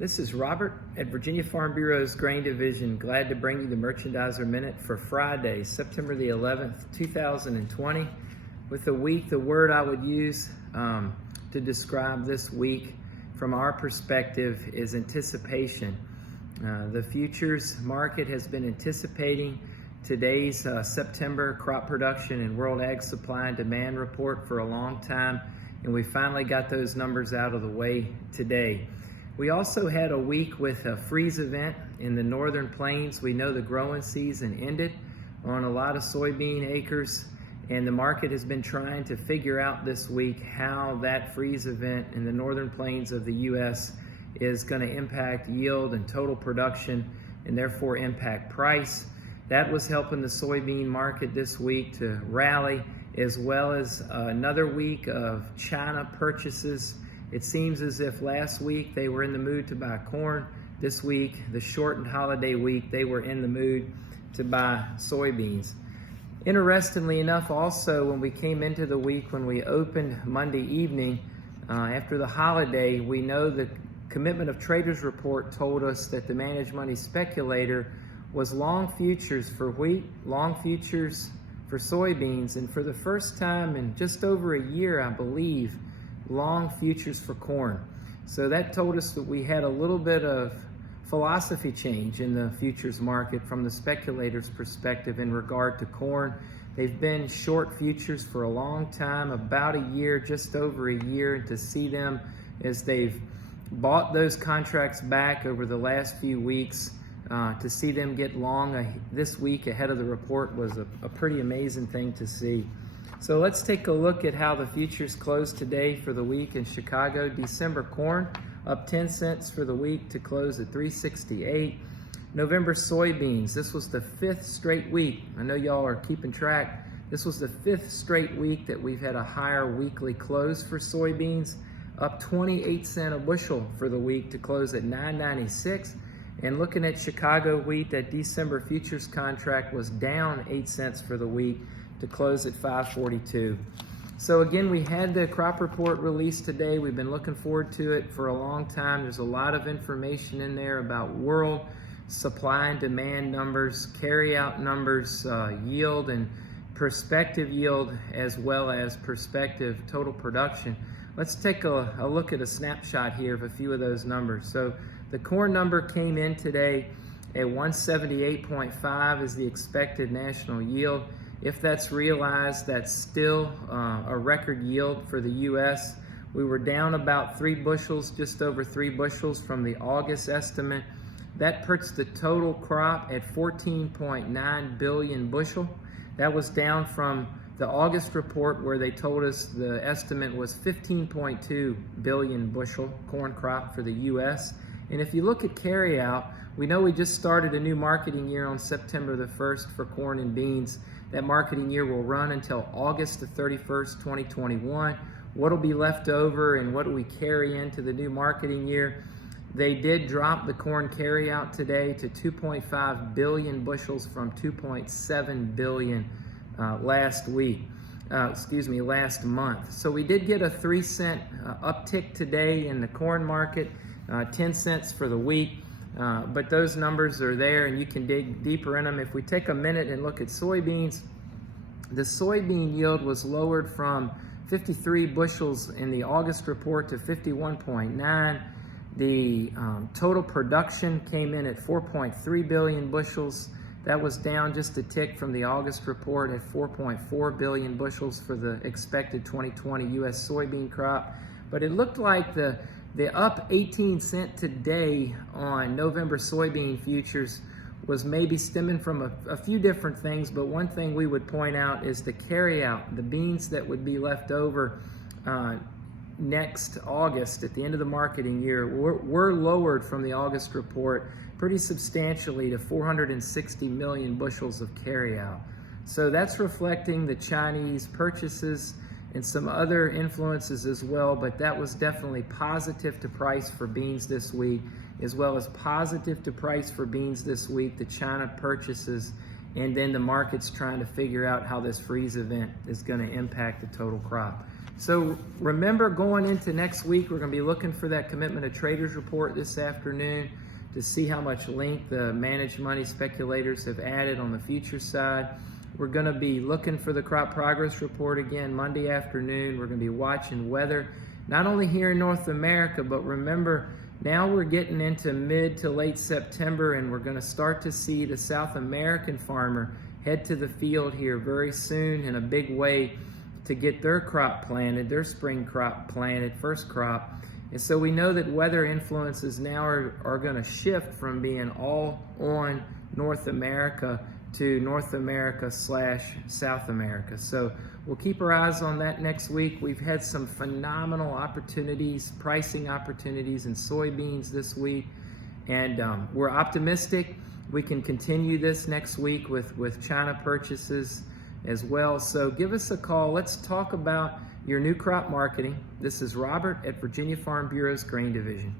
This is Robert at Virginia Farm Bureau's Grain Division. Glad to bring you the Merchandiser Minute for Friday, September the 11th, 2020. With the week, the word I would use to describe this week from our perspective is anticipation. The futures market has been anticipating today's September crop production and world ag supply and demand report for a long time, and we finally got those numbers out of the way today. We also had a week with a freeze event in the northern plains. We know the growing season ended on a lot of soybean acres, and the market has been trying to figure out this week how that freeze event in the northern plains of the U.S. is going to impact yield and total production and therefore impact price. That was helping the soybean market this week to rally, as well as another week of China purchases. It seems as if last week they were in the mood to buy corn. This week, the shortened holiday week, they were in the mood to buy soybeans. Interestingly enough, also, when we came into the week, when we opened Monday evening, after the holiday, we know the Commitment of Traders report told us that the managed money speculator was long futures for wheat, long futures for soybeans, and for the first time in just over a year, I believe, long futures for corn. So that told us that we had a little bit of philosophy change in the futures market from the speculator's perspective in regard to corn. They've been short futures for a long time, about a year, just over a year, and to see them as they've bought those contracts back over the last few weeks, to see them get long this week ahead of the report was a pretty amazing thing to see. So let's take a look at how the futures closed today for the week in Chicago. December corn up 10 cents for the week to close at $3.68. November soybeans, this was the fifth straight week. I know y'all are keeping track. This was the fifth straight week that we've had a higher weekly close for soybeans, up 28 cents a bushel for the week to close at $9.96. And looking at Chicago wheat, that December futures contract was down 8 cents for the week to close at $5.42. So again, we had the crop report released today. We've been looking forward to it for a long time. There's a lot of information in there about world supply and demand numbers, carryout numbers, yield and prospective yield, as well as prospective total production. Let's take a look at a snapshot here of a few of those numbers. So the corn number came in today at 178.5 is the expected national yield. If that's realized, that's still a record yield for the U.S. We were down about 3 bushels, just over 3 bushels from the August estimate. That puts the total crop at 14.9 billion bushel. That was down from the August report where they told us the estimate was 15.2 billion bushel corn crop for the U.S. And if you look at carryout, we know we just started a new marketing year on September the 1st for corn and beans. That marketing year will run until August the 31st, 2021. What will be left over and what do we carry into the new marketing year? They did drop the corn carryout today to 2.5 billion bushels from 2.7 billion last month. So we did get a 3 cent uptick today in the corn market, 10 cents for the week. But those numbers are there and you can dig deeper in them. If we take a minute and look at soybeans, the soybean yield was lowered from 53 bushels in the August report to 51.9. The total production came in at 4.3 billion bushels. That was down just a tick from the August report at 4.4 billion bushels for the expected 2020 U.S. soybean crop. But it looked like the up 18 cent today on November soybean futures was maybe stemming from a few different things, but one thing we would point out is the carryout, the beans that would be left over next August at the end of the marketing year were lowered from the August report pretty substantially to 460 million bushels of carryout. So that's reflecting the Chinese purchases and some other influences as well, but that was definitely positive to price for beans this week, as well as positive to price for beans this week, the China purchases, and then the market's trying to figure out how this freeze event is going to impact the total crop. So remember, going into next week, we're going to be looking for that commitment of traders report this afternoon to see how much length the managed money speculators have added on the future side. We're going to be looking for the crop progress report again Monday afternoon. We're going to be watching weather, not only here in North America, but remember, now we're getting into mid to late September, and we're going to start to see the South American farmer head to the field here very soon in a big way to get their crop planted, their spring crop planted, first crop. And so we know that weather influences now are going to shift from being all on North America to North America / South America. So we'll keep our eyes on that next week. We've had some phenomenal opportunities, pricing opportunities in soybeans this week, and we're optimistic we can continue this next week with China purchases as well. So give us a call. Let's talk about your new crop marketing. This is Robert at Virginia Farm Bureau's Grain Division.